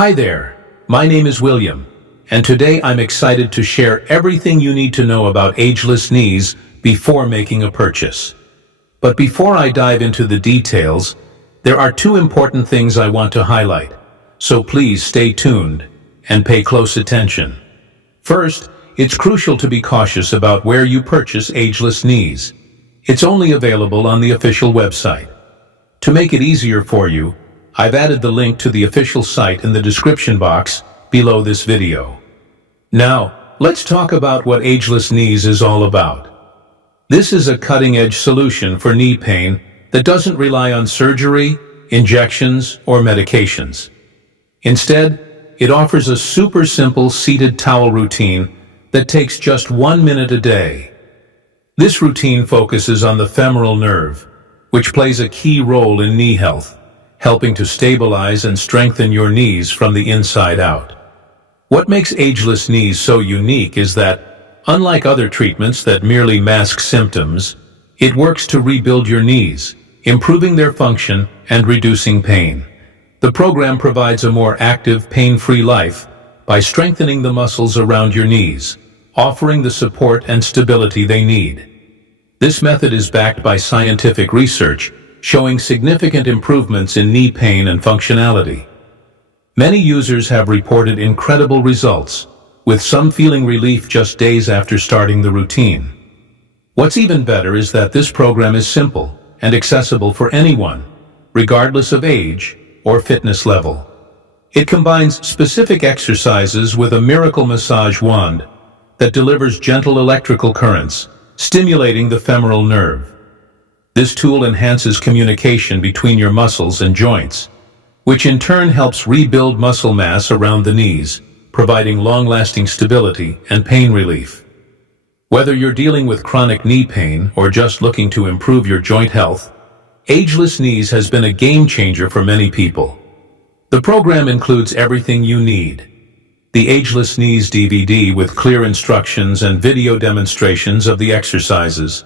Hi there, my name is William, and today I'm excited to share everything you need to know about Ageless Knees before making a purchase. But before I dive into the details, there are two important things I want to highlight, so please stay tuned and pay close attention. First, it's crucial to be cautious about where you purchase Ageless Knees. It's only available on the official website. To make it easier for you, I've added the link to the official site in the description box below this video. Now, let's talk about what Ageless Knees is all about. This is a cutting-edge solution for knee pain that doesn't rely on surgery, injections, or medications. Instead, it offers a super simple seated towel routine that takes just 1 minute a day. This routine focuses on the femoral nerve, which plays a key role in knee health, helping to stabilize and strengthen your knees from the inside out. What makes Ageless Knees so unique is that, unlike other treatments that merely mask symptoms, it works to rebuild your knees, improving their function and reducing pain. The program provides a more active, pain-free life by strengthening the muscles around your knees, offering the support and stability they need. This method is backed by scientific research, showing significant improvements in knee pain and functionality. Many users have reported incredible results, with some feeling relief just days after starting the routine. What's even better is that this program is simple and accessible for anyone, regardless of age or fitness level. It combines specific exercises with a miracle massage wand that delivers gentle electrical currents, stimulating the femoral nerve. This tool enhances communication between your muscles and joints, which in turn helps rebuild muscle mass around the knees, providing long-lasting stability and pain relief. Whether you're dealing with chronic knee pain or just looking to improve your joint health, Ageless Knees has been a game-changer for many people. The program includes everything you need: the Ageless Knees DVD with clear instructions and video demonstrations of the exercises,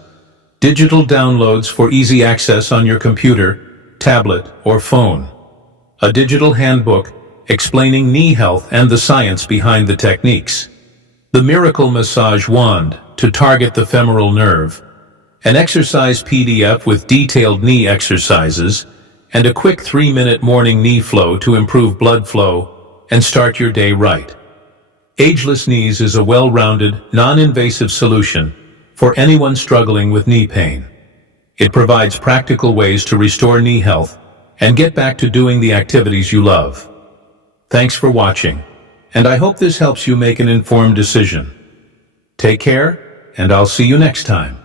digital downloads for easy access on your computer, tablet, or phone, a digital handbook explaining knee health and the science behind the techniques, the miracle massage wand to target the femoral nerve, an exercise PDF with detailed knee exercises, and a quick 3-minute morning knee flow to improve blood flow and start your day right. Ageless Knees is a well-rounded, non-invasive solution for anyone struggling with knee pain. It provides practical ways to restore knee health and get back to doing the activities you love. Thanks for watching, and I hope this helps you make an informed decision. Take care, and I'll see you next time.